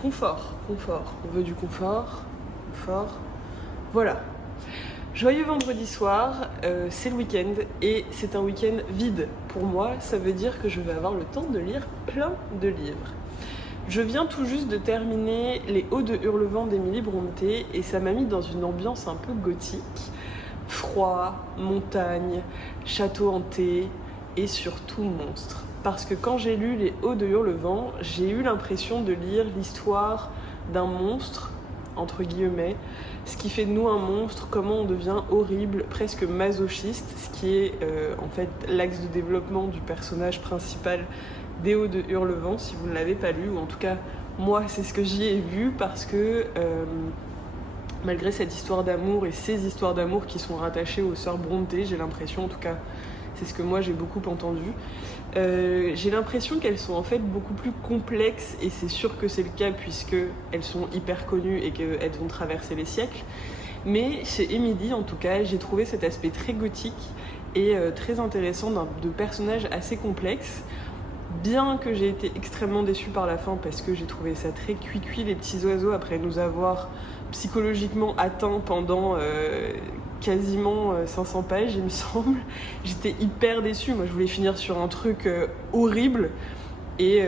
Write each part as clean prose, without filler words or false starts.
Confort. On veut du confort. Voilà. Joyeux vendredi soir, c'est le week-end et c'est un week-end vide. Pour moi, ça veut dire que je vais avoir le temps de lire plein de livres. Je viens tout juste de terminer Les Hauts de Hurlevent d'Émilie Brontë et ça m'a mis dans une ambiance un peu gothique. Froid, montagne, château hanté et surtout monstre. Parce que quand j'ai lu Les Hauts de Hurlevent, j'ai eu l'impression de lire l'histoire d'un monstre, entre guillemets, ce qui fait de nous un monstre, comment on devient horrible, presque masochiste, ce qui est en fait l'axe de développement du personnage principal des Hauts de Hurlevent, si vous ne l'avez pas lu, ou en tout cas moi c'est ce que j'y ai vu parce que malgré cette histoire d'amour et ces histoires d'amour qui sont rattachées aux sœurs Brontë, j'ai l'impression, en tout cas c'est ce que moi j'ai beaucoup entendu, j'ai l'impression qu'elles sont en fait beaucoup plus complexes et c'est sûr que c'est le cas puisque elles sont hyper connues et qu'elles ont traversé les siècles, mais chez Émilie en tout cas j'ai trouvé cet aspect très gothique et très intéressant de personnages assez complexes. Bien que j'ai été extrêmement déçue par la fin parce que j'ai trouvé ça très cuit les petits oiseaux après nous avoir psychologiquement atteints pendant quasiment 500 pages il me semble. J'étais hyper déçue, moi je voulais finir sur un truc horrible et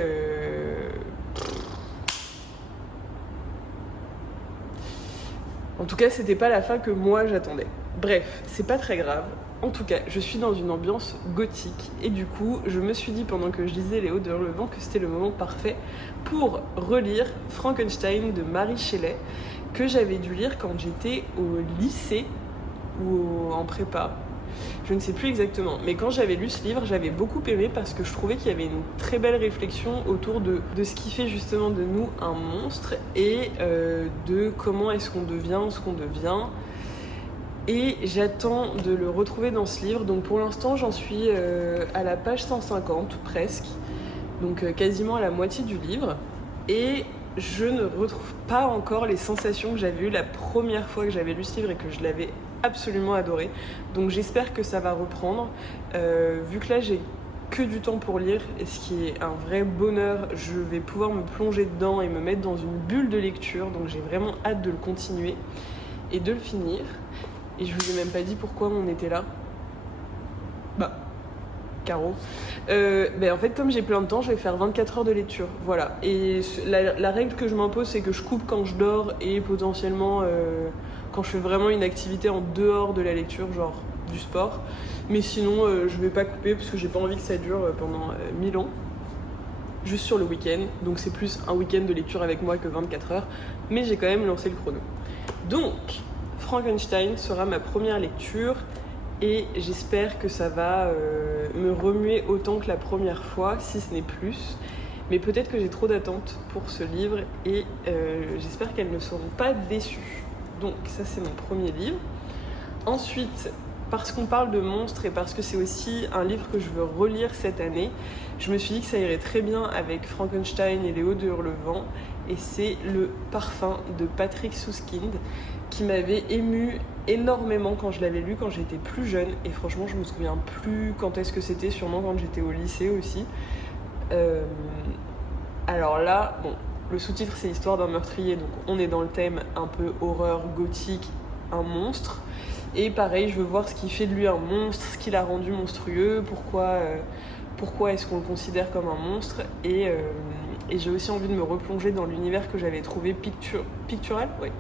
en tout cas c'était pas la fin que moi j'attendais. Bref, c'est pas très grave. En tout cas, je suis dans une ambiance gothique et du coup, je me suis dit pendant que je lisais Les Hauts de Hurlevent que c'était le moment parfait pour relire Frankenstein de Mary Shelley que j'avais dû lire quand j'étais au lycée ou en prépa. Je ne sais plus exactement, mais quand j'avais lu ce livre, j'avais beaucoup aimé parce que je trouvais qu'il y avait une très belle réflexion autour de ce qui fait justement de nous un monstre et de comment est-ce qu'on devient ce qu'on devient. Et j'attends de le retrouver dans ce livre. Donc pour l'instant, j'en suis à la page 150 presque. Donc quasiment à la moitié du livre. Et je ne retrouve pas encore les sensations que j'avais eues la première fois que j'avais lu ce livre et que je l'avais absolument adoré. Donc j'espère que ça va reprendre. Vu que là, j'ai que du temps pour lire, et ce qui est un vrai bonheur, je vais pouvoir me plonger dedans et me mettre dans une bulle de lecture. Donc j'ai vraiment hâte de le continuer et de le finir. Et je vous ai même pas dit pourquoi on était là. Caro. En fait, comme j'ai plein de temps, je vais faire 24 heures de lecture. Voilà. Et la règle que je m'impose, c'est que je coupe quand je dors et potentiellement quand je fais vraiment une activité en dehors de la lecture, genre du sport. Mais sinon, je vais pas couper parce que j'ai pas envie que ça dure pendant 1000 ans. Juste sur le week-end. Donc c'est plus un week-end de lecture avec moi que 24 heures. Mais j'ai quand même lancé le chrono. Donc, Frankenstein sera ma première lecture et j'espère que ça va me remuer autant que la première fois, si ce n'est plus. Mais peut-être que j'ai trop d'attentes pour ce livre et j'espère qu'elles ne seront pas déçues. Donc ça c'est mon premier livre. Ensuite, parce qu'on parle de monstres et parce que c'est aussi un livre que je veux relire cette année, je me suis dit que ça irait très bien avec Frankenstein et Les Hauts de Hurlevent. Et c'est Le Parfum de Patrick Süskind qui m'avait émue énormément quand je l'avais lu quand j'étais plus jeune. Et franchement, je me souviens plus quand est-ce que c'était, sûrement quand j'étais au lycée aussi. Alors là, bon, le sous-titre c'est l'histoire d'un meurtrier, donc on est dans le thème un peu horreur gothique, un monstre. Et pareil, je veux voir ce qui fait de lui un monstre, ce qui l'a rendu monstrueux, pourquoi est-ce qu'on le considère comme un monstre. Et j'ai aussi envie de me replonger dans l'univers que j'avais trouvé pictural, ouais.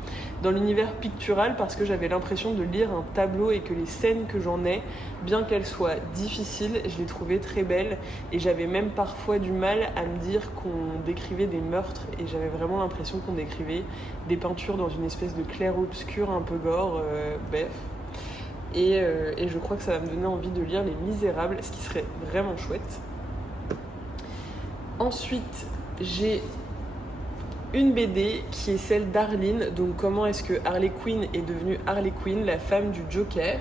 Dans l'univers pictural parce que j'avais l'impression de lire un tableau et que les scènes que j'en ai, bien qu'elles soient difficiles, je les trouvais très belles. Et j'avais même parfois du mal à me dire qu'on décrivait des meurtres et j'avais vraiment l'impression qu'on décrivait des peintures dans une espèce de clair-obscur un peu gore, bref. Et je crois que ça va me donner envie de lire Les Misérables, ce qui serait vraiment chouette. Ensuite, j'ai une BD qui est celle d'Arline, donc comment est-ce que Harley Quinn est devenue Harley Quinn, la femme du Joker.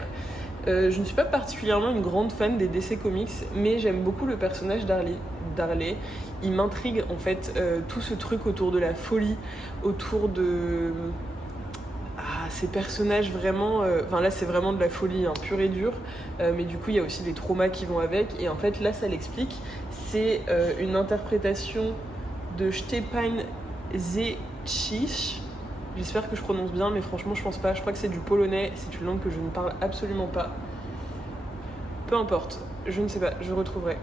Je ne suis pas particulièrement une grande fan des DC Comics, mais j'aime beaucoup le personnage d'Harley. Il m'intrigue en fait tout ce truc autour de la folie, autour de... ces personnages vraiment... Enfin là c'est vraiment de la folie, hein, pure et dure, mais du coup il y a aussi des traumas qui vont avec, et en fait là ça l'explique. C'est une interprétation de Stepan Zecic. J'espère que je prononce bien, mais franchement je pense pas. Je crois que c'est du polonais, c'est une langue que je ne parle absolument pas. Peu importe, je ne sais pas, je retrouverai.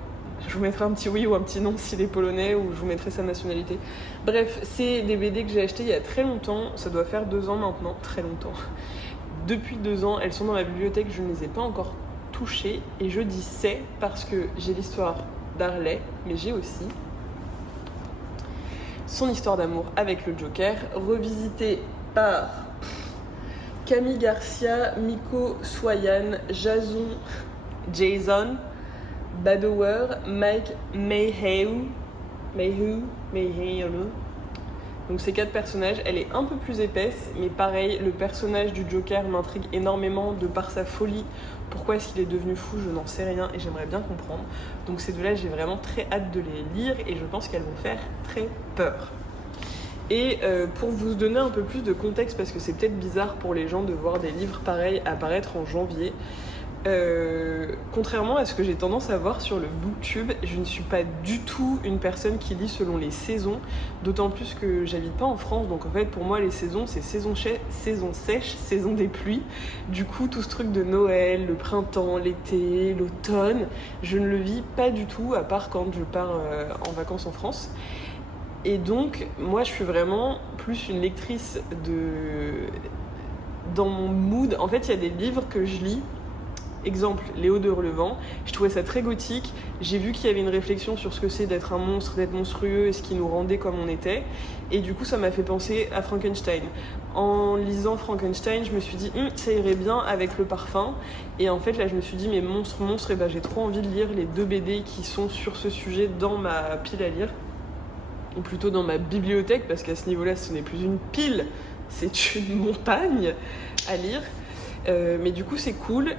Je vous mettrai un petit oui ou un petit non s'il est polonais, ou je vous mettrai sa nationalité. Bref, c'est des BD que j'ai achetées il y a très longtemps, ça doit faire 2 ans maintenant, très longtemps. Depuis 2 ans, elles sont dans ma bibliothèque, je ne les ai pas encore touchées, et je dis c'est parce que j'ai l'histoire d'Harley, mais j'ai aussi son histoire d'amour avec le Joker, revisitée par Camille Garcia, Miko Swayan, Jason Badower, Mike Mayhew. Donc ces 4 personnages, elle est un peu plus épaisse, mais pareil, le personnage du Joker m'intrigue énormément de par sa folie. Pourquoi est-ce qu'il est devenu fou, je n'en sais rien, et j'aimerais bien comprendre. Donc ces 2-là, j'ai vraiment très hâte de les lire, et je pense qu'elles vont faire très peur. Et pour vous donner un peu plus de contexte, parce que c'est peut-être bizarre pour les gens de voir des livres pareils apparaître en janvier, contrairement à ce que j'ai tendance à voir sur le booktube, je ne suis pas du tout une personne qui lit selon les saisons, d'autant plus que j'habite pas en France, donc en fait pour moi les saisons c'est saison sèche, saison des pluies. Du coup tout ce truc de Noël, le printemps, l'été, l'automne, je ne le vis pas du tout, à part quand je pars en vacances en France. Et donc moi je suis vraiment plus une lectrice dans mon mood. En fait il y a des livres que je lis. Exemple, Léo de Relevant, je trouvais ça très gothique, j'ai vu qu'il y avait une réflexion sur ce que c'est d'être un monstre, d'être monstrueux et ce qui nous rendait comme on était, et du coup ça m'a fait penser à Frankenstein. En lisant Frankenstein, je me suis dit ça irait bien avec le parfum, et en fait là je me suis dit mais monstre, et ben j'ai trop envie de lire les 2 BD qui sont sur ce sujet dans ma pile à lire, ou plutôt dans ma bibliothèque, parce qu'à ce niveau-là ce n'est plus une pile, c'est une montagne à lire, mais du coup c'est cool.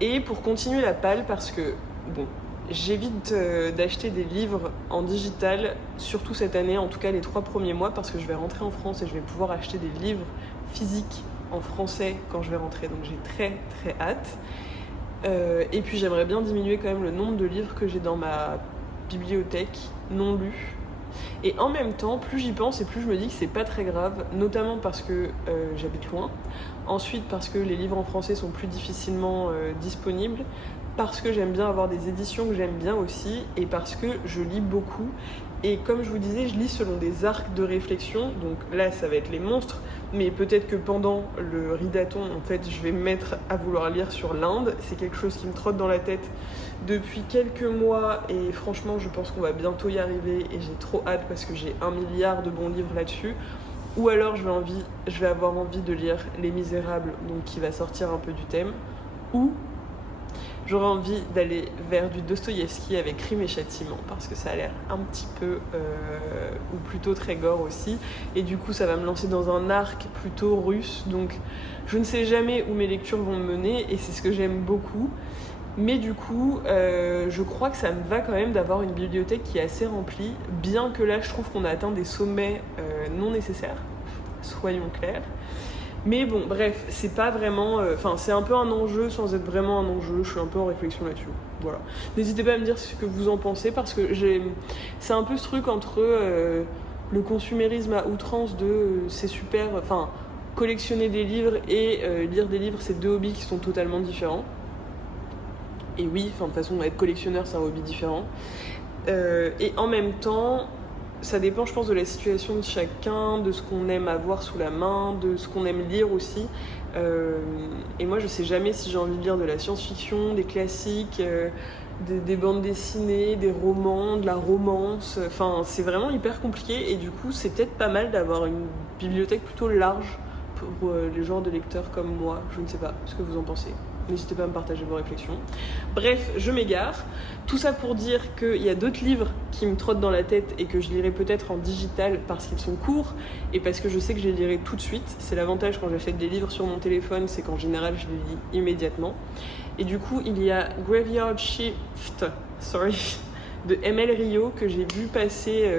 Et pour continuer la palle, parce que bon, j'évite d'acheter des livres en digital, surtout cette année, en tout cas les 3 premiers mois, parce que je vais rentrer en France et je vais pouvoir acheter des livres physiques en français quand je vais rentrer, donc j'ai très très hâte. Et puis j'aimerais bien diminuer quand même le nombre de livres que j'ai dans ma bibliothèque non lus. Et en même temps, plus j'y pense et plus je me dis que c'est pas très grave, notamment parce que j'habite loin, ensuite parce que les livres en français sont plus difficilement disponibles, parce que j'aime bien avoir des éditions que j'aime bien aussi, et parce que je lis beaucoup. Et comme je vous disais, je lis selon des arcs de réflexion, donc là ça va être les monstres, mais peut-être que pendant le ridaton, en fait, je vais me mettre à vouloir lire sur l'Inde. C'est quelque chose qui me trotte dans la tête depuis quelques mois, et franchement je pense qu'on va bientôt y arriver, et j'ai trop hâte parce que j'ai 1 milliard de bons livres là-dessus. Ou alors je vais avoir envie de lire Les Misérables, donc qui va sortir un peu du thème, ou j'aurais envie d'aller vers du Dostoïevski avec Crime et Châtiment, parce que ça a l'air un petit peu, ou plutôt très gore aussi, et du coup ça va me lancer dans un arc plutôt russe, donc je ne sais jamais où mes lectures vont me mener, et c'est ce que j'aime beaucoup. Mais du coup, je crois que ça me va quand même d'avoir une bibliothèque qui est assez remplie, bien que là je trouve qu'on a atteint des sommets non nécessaires, soyons clairs. Mais bon, bref, c'est pas vraiment... c'est un peu un enjeu sans être vraiment un enjeu, je suis un peu en réflexion là-dessus. Voilà. N'hésitez pas à me dire ce que vous en pensez, parce que c'est un peu ce truc entre le consumérisme à outrance de c'est super... collectionner des livres et lire des livres, c'est 2 hobbies qui sont totalement différents. Et oui, de toute façon, être collectionneur, c'est un hobby différent. Et en même temps, ça dépend, je pense, de la situation de chacun, de ce qu'on aime avoir sous la main, de ce qu'on aime lire aussi. Et moi, je sais jamais si j'ai envie de lire de la science-fiction, des classiques, des bandes dessinées, des romans, de la romance. Enfin, c'est vraiment hyper compliqué. Et du coup, c'est peut-être pas mal d'avoir une bibliothèque plutôt large pour les genres de lecteurs comme moi. Je ne sais pas ce que vous en pensez. N'hésitez pas à me partager vos réflexions. Bref, je m'égare. Tout ça pour dire qu'il y a d'autres livres qui me trottent dans la tête et que je lirai peut-être en digital parce qu'ils sont courts et parce que je sais que je les lirai tout de suite. C'est l'avantage quand j'achète des livres sur mon téléphone, c'est qu'en général je les lis immédiatement. Et du coup, il y a Graveyard Shift, de ML Rio, que j'ai vu passer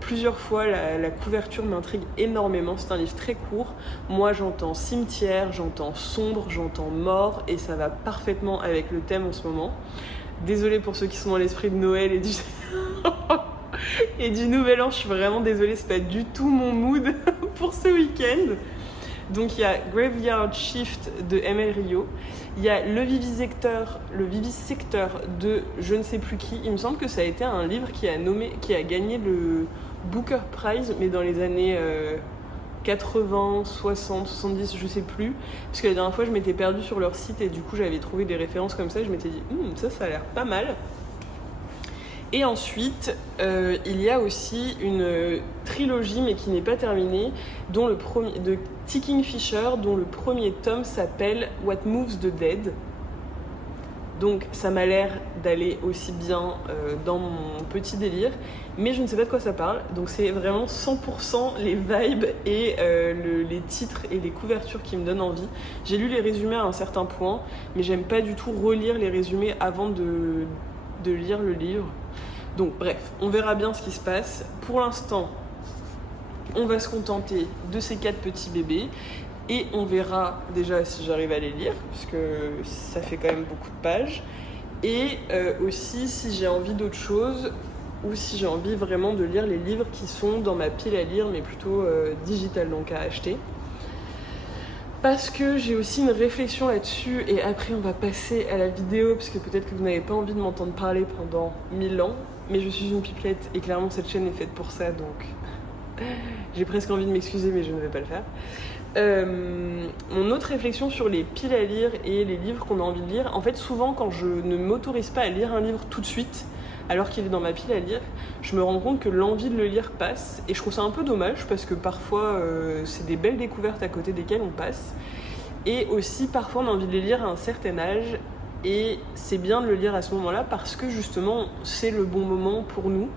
plusieurs fois, la couverture m'intrigue énormément. C'est un livre très court. Moi, j'entends cimetière, j'entends sombre, j'entends mort, et ça va parfaitement avec le thème en ce moment. Désolée pour ceux qui sont dans l'esprit de Noël et du... et du Nouvel An, je suis vraiment désolée, c'est pas du tout mon mood pour ce week-end. Donc il y a Graveyard Shift de M.L. Rio, il y a le vivisecteur de je ne sais plus qui. Il me semble que ça a été un livre qui a gagné le Booker Prize, mais dans les années 80, 60, 70, je sais plus. Parce que la dernière fois, je m'étais perdue sur leur site et du coup, j'avais trouvé des références comme ça et je m'étais dit, ça a l'air pas mal. Et ensuite, il y a aussi une trilogie, mais qui n'est pas terminée, de T. Kingfisher, dont le premier tome s'appelle What Moves the Dead. Donc ça m'a l'air d'aller aussi bien dans mon petit délire, mais je ne sais pas de quoi ça parle. Donc c'est vraiment 100% les vibes et les titres et les couvertures qui me donnent envie. J'ai lu les résumés à un certain point, mais j'aime pas du tout relire les résumés avant de lire le livre. Donc bref, on verra bien ce qui se passe. Pour l'instant, on va se contenter de ces 4 petits bébés. Et on verra déjà si j'arrive à les lire, puisque ça fait quand même beaucoup de pages. Et aussi si j'ai envie d'autre chose, ou si j'ai envie vraiment de lire les livres qui sont dans ma pile à lire, mais plutôt digital, donc à acheter. Parce que j'ai aussi une réflexion là-dessus, et après on va passer à la vidéo, parce que peut-être que vous n'avez pas envie de m'entendre parler pendant 1000 ans, mais je suis une pipelette, et clairement cette chaîne est faite pour ça, donc j'ai presque envie de m'excuser, mais je ne vais pas le faire. Mon autre réflexion sur les piles à lire et les livres qu'on a envie de lire, en fait souvent quand je ne m'autorise pas à lire un livre tout de suite alors qu'il est dans ma pile à lire, je me rends compte que l'envie de le lire passe, et je trouve ça un peu dommage parce que parfois c'est des belles découvertes à côté desquelles on passe, et aussi parfois on a envie de les lire à un certain âge et c'est bien de le lire à ce moment-là parce que justement c'est le bon moment pour nous.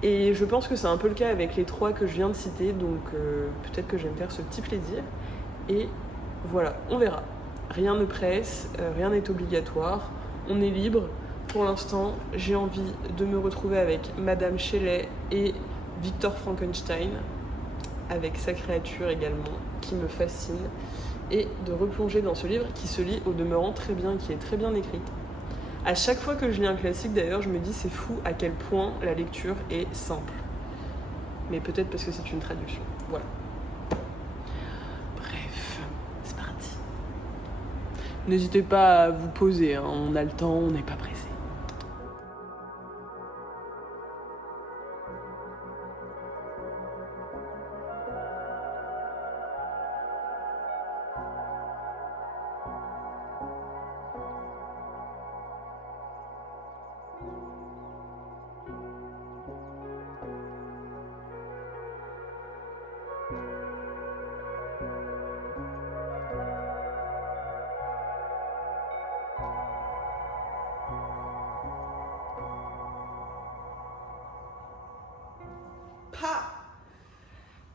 Et je pense que c'est un peu le cas avec les 3 que je viens de citer, donc peut-être que je vais me faire ce petit plaisir. Et voilà, on verra. Rien ne presse, rien n'est obligatoire, on est libre. Pour l'instant, j'ai envie de me retrouver avec Madame Shelley et Victor Frankenstein, avec sa créature également, qui me fascine, et de replonger dans ce livre qui se lit au demeurant très bien, qui est très bien écrit. À chaque fois que je lis un classique, d'ailleurs, je me dis c'est fou à quel point la lecture est simple. Mais peut-être parce que c'est une traduction. Voilà. Bref, c'est parti. N'hésitez pas à vous poser, hein. On a le temps, on n'est pas pressé.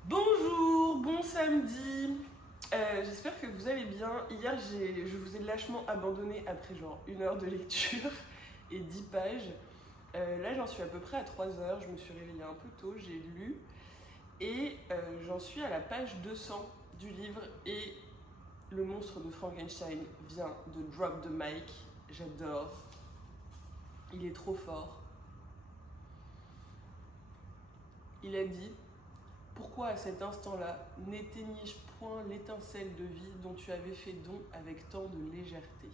Bonjour, bon samedi. J'espère que vous allez bien. Hier, je vous ai lâchement abandonné après genre 1 heure de lecture et 10 pages. Là, j'en suis à peu près à 3 heures. Je me suis réveillée un peu tôt, j'ai lu. Et j'en suis à la page 200 du livre. Et le monstre de Frankenstein vient de drop the mic. J'adore. Il est trop fort. Il a dit: pourquoi à cet instant-là n'éteignis-je point l'étincelle de vie dont tu avais fait don avec tant de légèreté?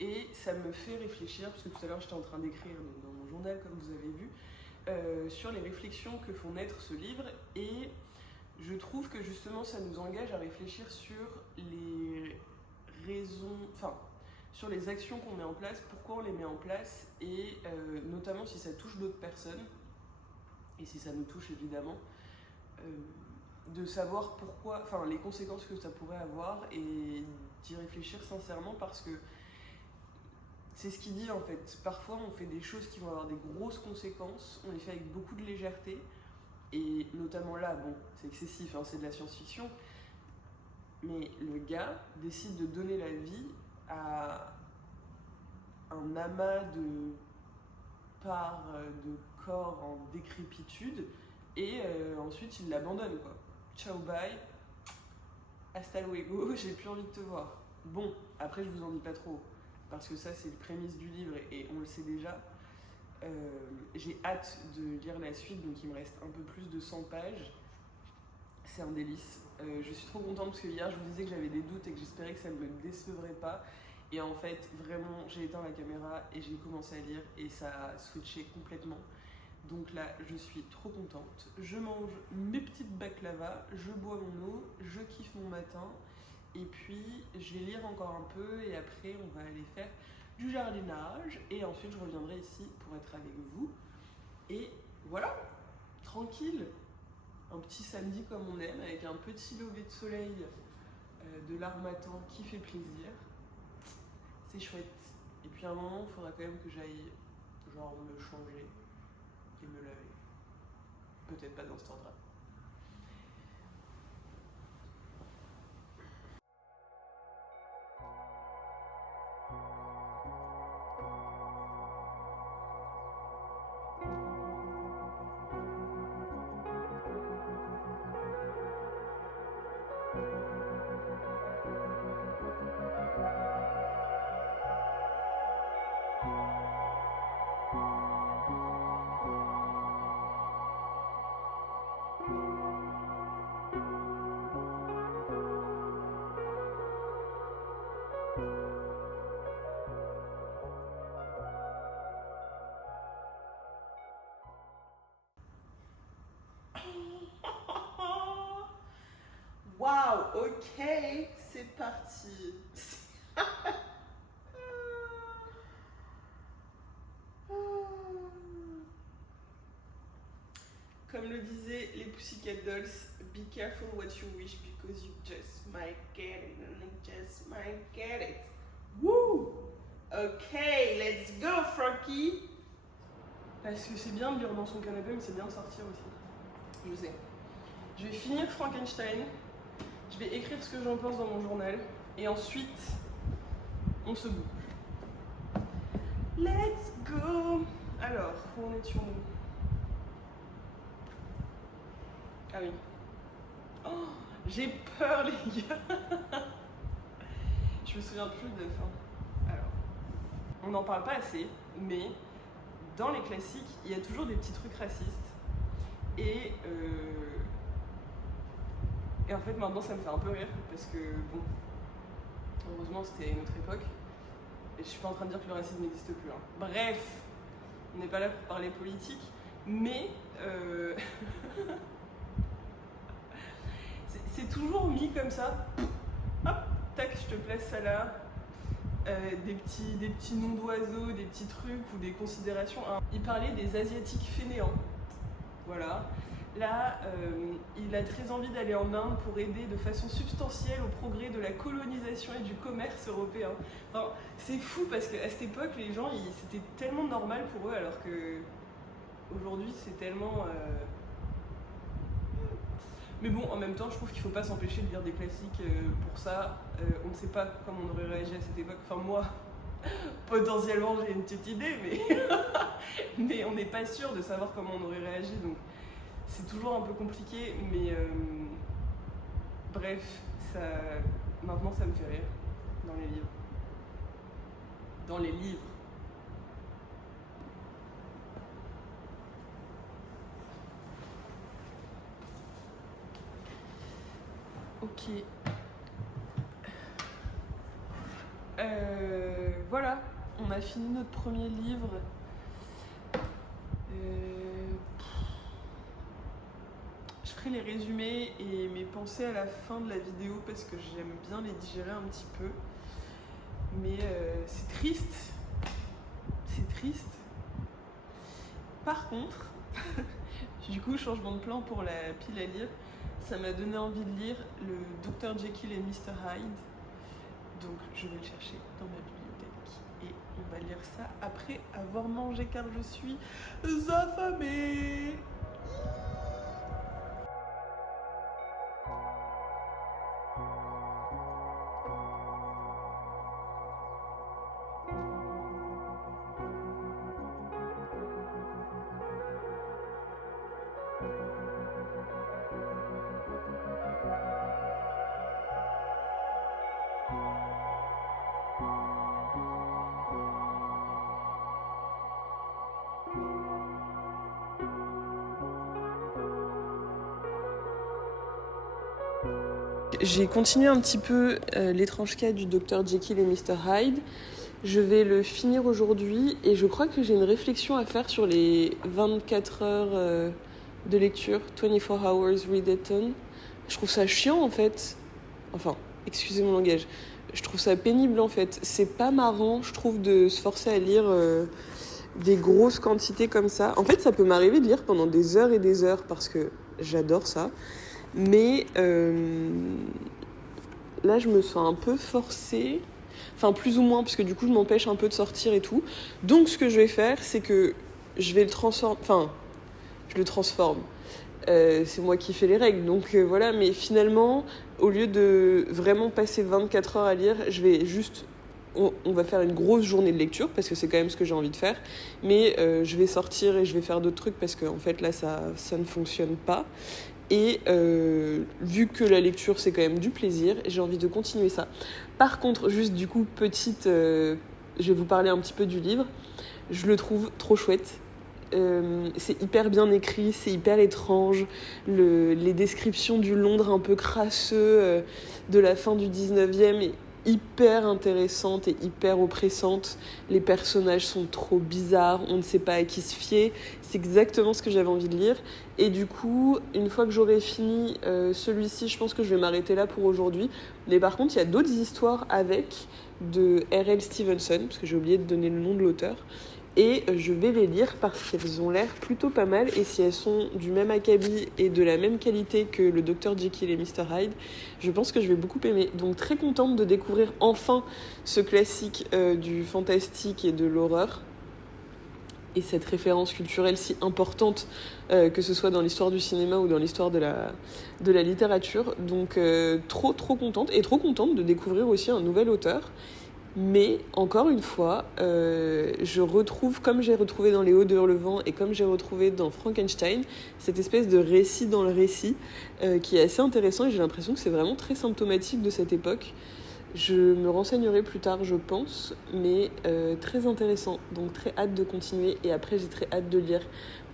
Et ça me fait réfléchir, parce que tout à l'heure j'étais en train d'écrire dans mon journal, comme vous avez vu, sur les réflexions que font naître ce livre, et je trouve que justement ça nous engage à réfléchir sur les raisons, enfin sur les actions qu'on met en place, pourquoi on les met en place, et notamment si ça touche d'autres personnes, et si ça nous touche évidemment, de savoir pourquoi, enfin les conséquences que ça pourrait avoir, et d'y réfléchir sincèrement, parce que c'est ce qu'il dit en fait. Parfois on fait des choses qui vont avoir des grosses conséquences, on les fait avec beaucoup de légèreté, et notamment là, bon, c'est excessif, hein, c'est de la science-fiction, mais le gars décide de donner la vie à un amas part de corps en décrépitude et ensuite il l'abandonne quoi. Ciao bye, hasta luego, j'ai plus envie de te voir. Bon, après je vous en dis pas trop, parce que ça c'est le prémisse du livre et on le sait déjà. J'ai hâte de lire la suite, donc il me reste un peu plus de 100 pages. C'est un délice. Je suis trop contente parce que hier je vous disais que j'avais des doutes et que j'espérais que ça ne me décevrait pas. Et en fait, vraiment, j'ai éteint la caméra et j'ai commencé à lire et ça a switché complètement. Donc là, je suis trop contente. Je mange mes petites baklava, je bois mon eau, je kiffe mon matin. Et puis, je vais lire encore un peu et après, on va aller faire du jardinage. Et ensuite, je reviendrai ici pour être avec vous. Et voilà, tranquille. Un petit samedi comme on aime, avec un petit lever de soleil de l'Harmattan qui fait plaisir. C'est chouette. Et puis à un moment, il faudra quand même que j'aille genre me changer et me laver. Peut-être pas dans cet ordre-là. Waouh, ok, c'est parti. Comme le disaient les Pussycat Dolls, be careful what you wish because you just might get it and you just might get it. Woo! Ok, let's go, Frankie! Parce que c'est bien de lire dans son canapé, mais c'est bien de sortir aussi. Je sais. Je vais finir Frankenstein. Je vais écrire ce que j'en pense dans mon journal. Et ensuite, on se bouge. Let's go! Alors, où en est-tu nous? Ah oui. Oh, j'ai peur, les gars. Je me souviens plus de fin. Alors, on n'en parle pas assez, mais dans les classiques, il y a toujours des petits trucs racistes. Et en fait, maintenant, ça me fait un peu rire parce que, bon, heureusement, c'était une autre époque. Et je suis pas en train de dire que le racisme n'existe plus. Hein. Bref, on n'est pas là pour parler politique, mais c'est toujours mis comme ça. Hop, tac, je te place ça là. Des petits noms d'oiseaux, des petits trucs ou des considérations. Il parlait des Asiatiques fainéants. Voilà. Là, il a très envie d'aller en Inde pour aider de façon substantielle au progrès de la colonisation et du commerce européen. Enfin, c'est fou parce qu'à cette époque, les gens, c'était tellement normal pour eux, alors que aujourd'hui, c'est tellement... Mais bon, en même temps, je trouve qu'il ne faut pas s'empêcher de lire des classiques pour ça. On ne sait pas comment on aurait réagi à cette époque. Enfin, moi, potentiellement, j'ai une petite idée, mais on n'est pas sûr de savoir comment on aurait réagi. Donc, c'est toujours un peu compliqué, mais bref, maintenant ça me fait rire dans les livres. Dans les livres. Ok. Voilà, on a fini notre premier livre. Je ferai les résumés et mes pensées à la fin de la vidéo parce que j'aime bien les digérer un petit peu. Mais c'est triste. C'est triste. Par contre, du coup, changement de plan pour la pile à lire, ça m'a donné envie de lire le Dr Jekyll et Mr Hyde. Donc je vais le chercher dans ma bibliothèque et on va lire ça après avoir mangé car je suis affamée. J'ai continué un petit peu l'étrange cas du Dr Jekyll et Mr Hyde. Je vais le finir aujourd'hui et je crois que j'ai une réflexion à faire sur les 24 heures de lecture, 24 hours readathon. Je trouve ça chiant en fait. Enfin, excusez mon langage. Je trouve ça pénible en fait. C'est pas marrant, je trouve, de se forcer à lire des grosses quantités comme ça. En fait, ça peut m'arriver de lire pendant des heures et des heures parce que j'adore ça. Mais là, je me sens un peu forcée. Enfin, plus ou moins, parce que du coup, je m'empêche un peu de sortir et tout. Donc, ce que je vais faire, c'est que je vais le transformer. Enfin, je le transforme. C'est moi qui fais les règles, donc voilà. Mais finalement, au lieu de vraiment passer 24 heures à lire, je vais juste... On va faire une grosse journée de lecture, parce que c'est quand même ce que j'ai envie de faire. Mais je vais sortir et je vais faire d'autres trucs, parce qu'en fait, là, ça ne fonctionne pas. Et vu que la lecture, c'est quand même du plaisir, j'ai envie de continuer ça. Par contre, juste du coup, je vais vous parler un petit peu du livre. Je le trouve trop chouette. C'est hyper bien écrit, c'est hyper étrange. Les descriptions du Londres un peu crasseux de la fin du 19e est hyper intéressante et hyper oppressante. Les personnages sont trop bizarres, on ne sait pas à qui se fier. C'est exactement ce que j'avais envie de lire. Et du coup, une fois que j'aurai fini celui-ci, je pense que je vais m'arrêter là pour aujourd'hui. Mais par contre, il y a d'autres histoires avec de R.L. Stevenson, parce que j'ai oublié de donner le nom de l'auteur. Et je vais les lire parce qu'elles ont l'air plutôt pas mal. Et si elles sont du même acabit et de la même qualité que le Dr Jekyll et Mr Hyde, je pense que je vais beaucoup aimer. Donc très contente de découvrir enfin ce classique du fantastique et de l'horreur. Et cette référence culturelle si importante, que ce soit dans l'histoire du cinéma ou dans l'histoire de la littérature. Donc trop contente. Et trop contente de découvrir aussi un nouvel auteur. Mais, encore une fois, je retrouve, comme j'ai retrouvé dans Les Hauts de Hurlevent et comme j'ai retrouvé dans Frankenstein, cette espèce de récit dans le récit qui est assez intéressant et j'ai l'impression que c'est vraiment très symptomatique de cette époque. Je me renseignerai plus tard, je pense, mais très intéressant. Donc très hâte de continuer et après j'ai très hâte de lire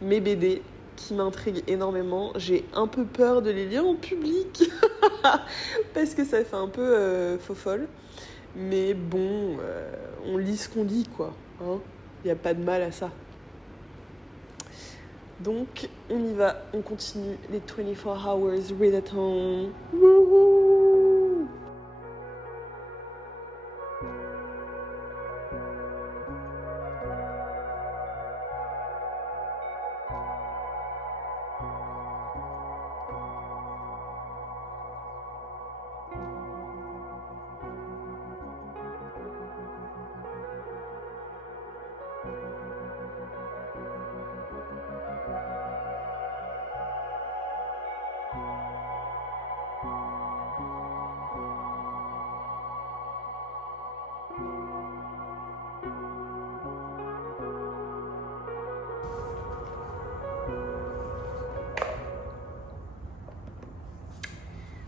mes BD qui m'intriguent énormément. J'ai un peu peur de les lire en public parce que ça fait un peu faux-folle. Mais bon, on lit ce qu'on lit, quoi. Hein, y a pas de mal à ça. Donc, on y va, on continue les 24 hours readathon. Wouhou!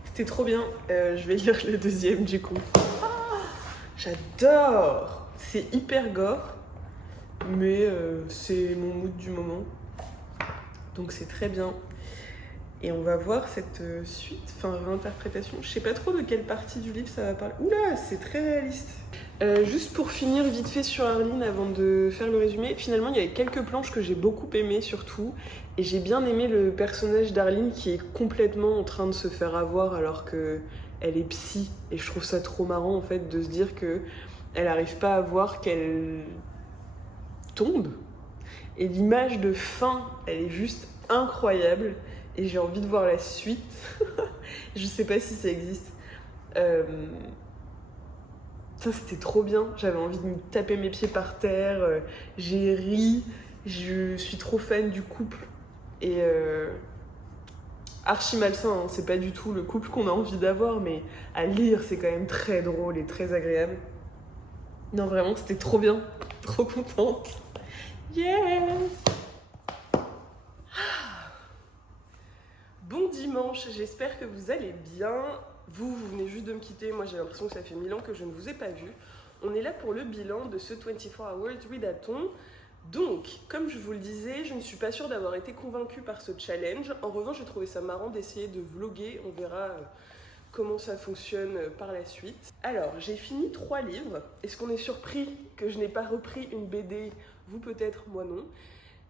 C'était trop bien. Je vais lire le deuxième du coup. J'adore. C'est hyper gore, mais c'est mon mood du moment. Donc c'est très bien. Et on va voir cette suite, enfin réinterprétation. Je sais pas trop de quelle partie du livre ça va parler. Oula, c'est très réaliste. Juste pour finir vite fait sur Arline avant de faire le résumé, finalement il y avait quelques planches que j'ai beaucoup aimées surtout. Et j'ai bien aimé le personnage d'Arline qui est complètement en train de se faire avoir alors qu'elle est psy. Et je trouve ça trop marrant en fait de se dire que elle n'arrive pas à voir qu'elle tombe. Et l'image de fin, elle est juste incroyable. Et j'ai envie de voir la suite. Je sais pas si ça existe. Ça, c'était trop bien. J'avais envie de me taper mes pieds par terre. J'ai ri. Je suis trop fan du couple. Et archi malsain, hein. C'est pas du tout le couple qu'on a envie d'avoir, mais à lire, c'est quand même très drôle et très agréable. Non, vraiment, c'était trop bien. Trop contente. Yes! Bon dimanche, j'espère que vous allez bien. Vous venez juste de me quitter, moi j'ai l'impression que ça fait 1000 ans que je ne vous ai pas vu. On est là pour le bilan de ce 24 Hours Readathon. Donc, comme je vous le disais, je ne suis pas sûre d'avoir été convaincue par ce challenge. En revanche, j'ai trouvé ça marrant d'essayer de vlogger. On verra comment ça fonctionne par la suite. Alors, j'ai fini 3 livres. Est-ce qu'on est surpris que je n'ai pas repris une BD? Vous peut-être, moi non.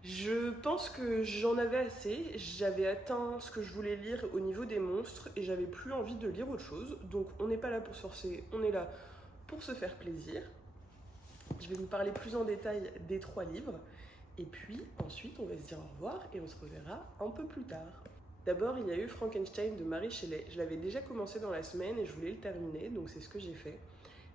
Je pense que j'en avais assez, j'avais atteint ce que je voulais lire au niveau des monstres et j'avais plus envie de lire autre chose. Donc on n'est pas là pour se forcer, on est là pour se faire plaisir. Je vais vous parler plus en détail des 3 livres et puis ensuite on va se dire au revoir et on se reverra un peu plus tard. D'abord il y a eu Frankenstein de Mary Shelley. Je l'avais déjà commencé dans la semaine et je voulais le terminer, donc c'est ce que j'ai fait.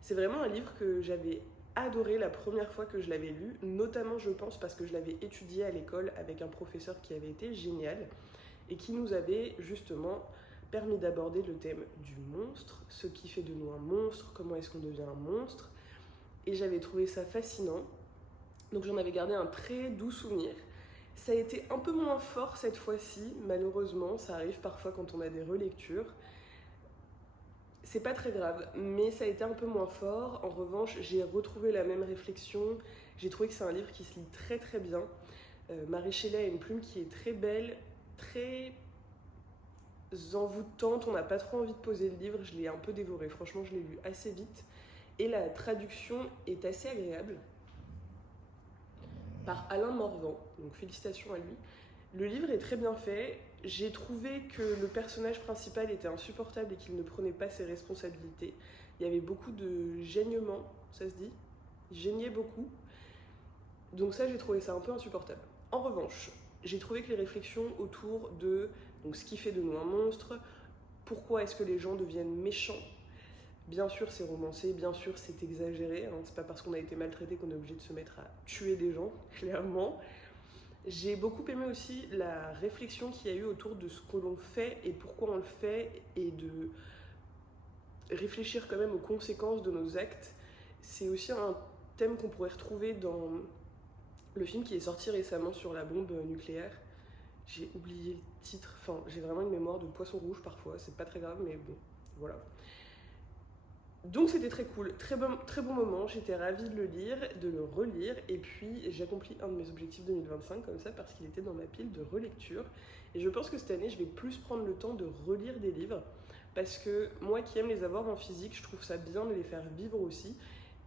C'est vraiment un livre que j'avais adoré la première fois que je l'avais lu, notamment je pense parce que je l'avais étudié à l'école avec un professeur qui avait été génial et qui nous avait justement permis d'aborder le thème du monstre, ce qui fait de nous un monstre, comment est-ce qu'on devient un monstre, et j'avais trouvé ça fascinant, donc j'en avais gardé un très doux souvenir. Ça a été un peu moins fort cette fois-ci, malheureusement, ça arrive parfois quand on a des relectures. C'est pas très grave, mais ça a été un peu moins fort. En revanche, j'ai retrouvé la même réflexion. J'ai trouvé que c'est un livre qui se lit très très bien. Mary Shelley a une plume qui est très belle, très envoûtante. On n'a pas trop envie de poser le livre. Je l'ai un peu dévoré. Franchement, je l'ai lu assez vite. Et la traduction est assez agréable. Par Alain Morvan. Donc félicitations à lui. Le livre est très bien fait. J'ai trouvé que le personnage principal était insupportable et qu'il ne prenait pas ses responsabilités. Il y avait beaucoup de gênement, ça se dit? Il gênait beaucoup. Donc ça, j'ai trouvé ça un peu insupportable. En revanche, j'ai trouvé que les réflexions autour de donc, ce qui fait de nous un monstre, pourquoi est-ce que les gens deviennent méchants, bien sûr c'est romancé, bien sûr c'est exagéré, hein. C'est pas parce qu'on a été maltraité qu'on est obligé de se mettre à tuer des gens, clairement. J'ai beaucoup aimé aussi la réflexion qu'il y a eu autour de ce que l'on fait et pourquoi on le fait et de réfléchir quand même aux conséquences de nos actes. C'est aussi un thème qu'on pourrait retrouver dans le film qui est sorti récemment sur la bombe nucléaire. J'ai oublié le titre, enfin j'ai vraiment une mémoire de poisson rouge parfois, c'est pas très grave mais bon, voilà. Donc c'était très cool, très bon moment, j'étais ravie de le lire, de le relire, et puis j'ai accompli un de mes objectifs 2025 comme ça parce qu'il était dans ma pile de relecture. Et je pense que cette année je vais plus prendre le temps de relire des livres parce que moi qui aime les avoir en physique, je trouve ça bien de les faire vivre aussi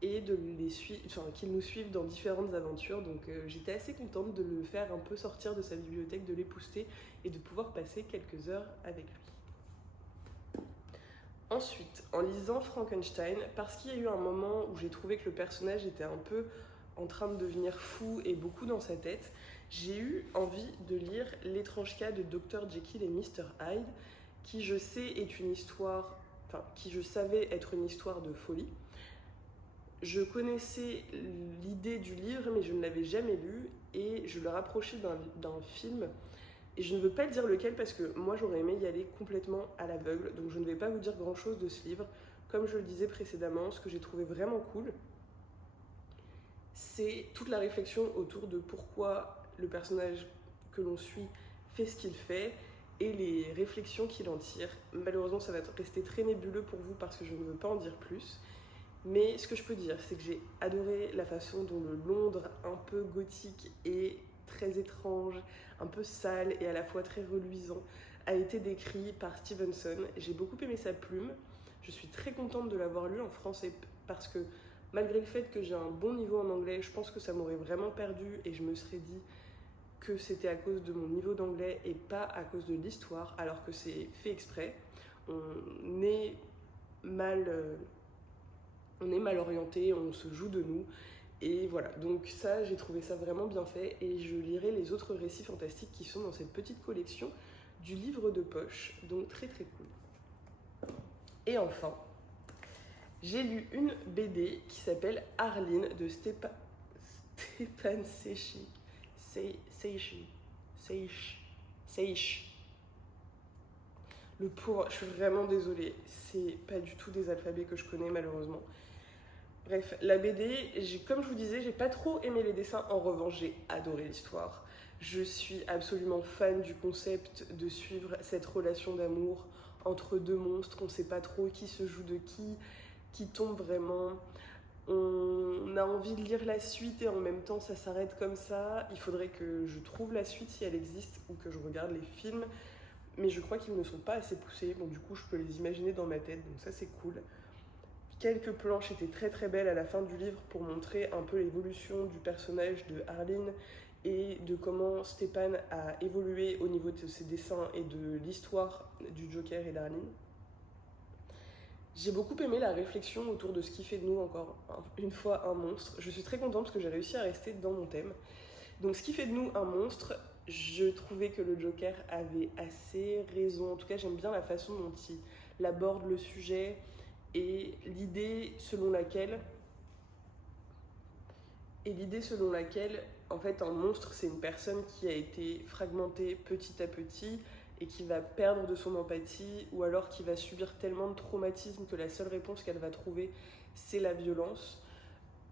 et de les suivre, enfin qu'ils nous suivent dans différentes aventures. Donc j'étais assez contente de le faire un peu sortir de sa bibliothèque, de l'épouster et de pouvoir passer quelques heures avec lui. Ensuite, en lisant Frankenstein, parce qu'il y a eu un moment où j'ai trouvé que le personnage était un peu en train de devenir fou et beaucoup dans sa tête, j'ai eu envie de lire L'étrange cas de Dr. Jekyll et Mr. Hyde, qui je sais est une histoire, enfin, qui je savais être une histoire de folie. Je connaissais l'idée du livre, mais je ne l'avais jamais lu, et je le rapprochais d'un film. Et je ne veux pas dire lequel parce que moi j'aurais aimé y aller complètement à l'aveugle, donc je ne vais pas vous dire grand chose de ce livre. Comme je le disais précédemment, ce que j'ai trouvé vraiment cool, c'est toute la réflexion autour de pourquoi le personnage que l'on suit fait ce qu'il fait et les réflexions qu'il en tire. Malheureusement ça va rester très nébuleux pour vous parce que je ne veux pas en dire plus. Mais ce que je peux dire, c'est que j'ai adoré la façon dont le Londres un peu gothique et très étrange, un peu sale et à la fois très reluisant, a été décrit par Stevenson. J'ai beaucoup aimé sa plume. Je suis très contente de l'avoir lu en français parce que malgré le fait que j'ai un bon niveau en anglais, je pense que ça m'aurait vraiment perdu et je me serais dit que c'était à cause de mon niveau d'anglais et pas à cause de l'histoire, alors que c'est fait exprès. On est mal orienté, on se joue de nous. Et voilà, donc ça, j'ai trouvé ça vraiment bien fait et je lirai les autres récits fantastiques qui sont dans cette petite collection du livre de poche, donc très très cool. Et enfin, j'ai lu une BD qui s'appelle Arline de Stepan Sechi. Le pauvre, je suis vraiment désolée, c'est pas du tout des alphabets que je connais malheureusement. Bref, la BD, comme je vous disais, j'ai pas trop aimé les dessins, en revanche j'ai adoré l'histoire. Je suis absolument fan du concept de suivre cette relation d'amour entre deux monstres, on sait pas trop qui se joue de qui tombe vraiment. On a envie de lire la suite et en même temps ça s'arrête comme ça. Il faudrait que je trouve la suite si elle existe ou que je regarde les films. mais je crois qu'ils ne sont pas assez poussés, donc du coup je peux les imaginer dans ma tête, donc ça c'est cool. Quelques planches étaient très très belles à la fin du livre pour montrer un peu l'évolution du personnage de Harleen et de comment Stepan a évolué au niveau de ses dessins et de l'histoire du Joker et d'Harleen. J'ai beaucoup aimé la réflexion autour de ce qui fait de nous encore une fois un monstre. Je suis très contente parce que j'ai réussi à rester dans mon thème. Donc ce qui fait de nous un monstre, je trouvais que le Joker avait assez raison. En tout cas, j'aime bien la façon dont il aborde le sujet et l'idée selon laquelle, en fait, un monstre, c'est une personne qui a été fragmentée petit à petit et qui va perdre de son empathie ou alors qui va subir tellement de traumatismes que la seule réponse qu'elle va trouver, c'est la violence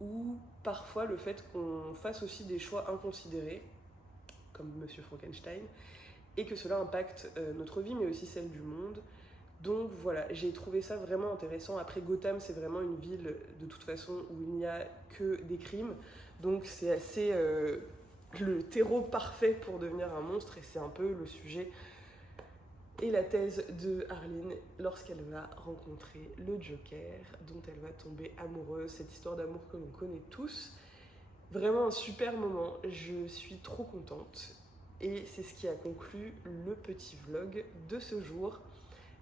ou parfois le fait qu'on fasse aussi des choix inconsidérés, comme Monsieur Frankenstein, et que cela impacte notre vie mais aussi celle du monde. Donc voilà, j'ai trouvé ça vraiment intéressant. Après, Gotham, c'est vraiment une ville de toute façon où il n'y a que des crimes. Donc c'est assez le terreau parfait pour devenir un monstre et c'est un peu le sujet et la thèse de Harleen lorsqu'elle va rencontrer le Joker dont elle va tomber amoureuse. Cette histoire d'amour que l'on connaît tous. Vraiment un super moment, je suis trop contente. Et c'est ce qui a conclu le petit vlog de ce jour.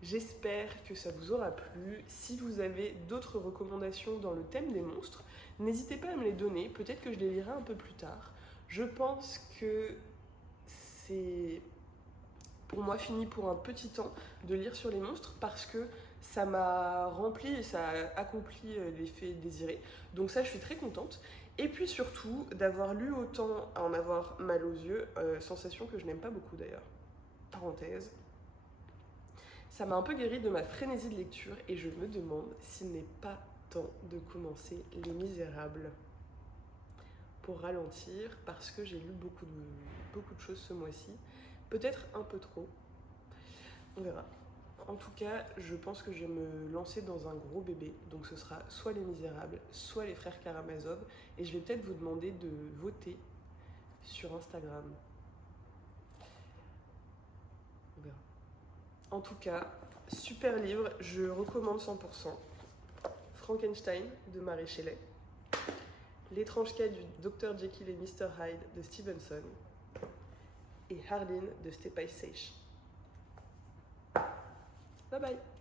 J'espère que ça vous aura plu. Si vous avez d'autres recommandations dans le thème des monstres, n'hésitez pas à me les donner. Peut-être que je les lirai un peu plus tard. Je pense que c'est pour moi fini pour un petit temps de lire sur les monstres parce que ça m'a rempli et ça a accompli l'effet désiré. Donc ça, je suis très contente. Et puis surtout, d'avoir lu autant à en avoir mal aux yeux, sensation que je n'aime pas beaucoup d'ailleurs. Parenthèse. Ça m'a un peu guéri de ma frénésie de lecture et je me demande s'il n'est pas temps de commencer Les Misérables pour ralentir parce que j'ai lu beaucoup de choses ce mois-ci. Peut-être un peu trop. On verra. En tout cas, je pense que je vais me lancer dans un gros bébé. Donc ce sera soit Les Misérables, soit Les Frères Karamazov. Et je vais peut-être vous demander de voter sur Instagram. On verra. En tout cas, super livre, je recommande 100%. Frankenstein de Mary Shelley. L'étrange cas du Dr Jekyll et Mr Hyde de Stevenson. Et Harleen de Stephen Sage. Bye bye.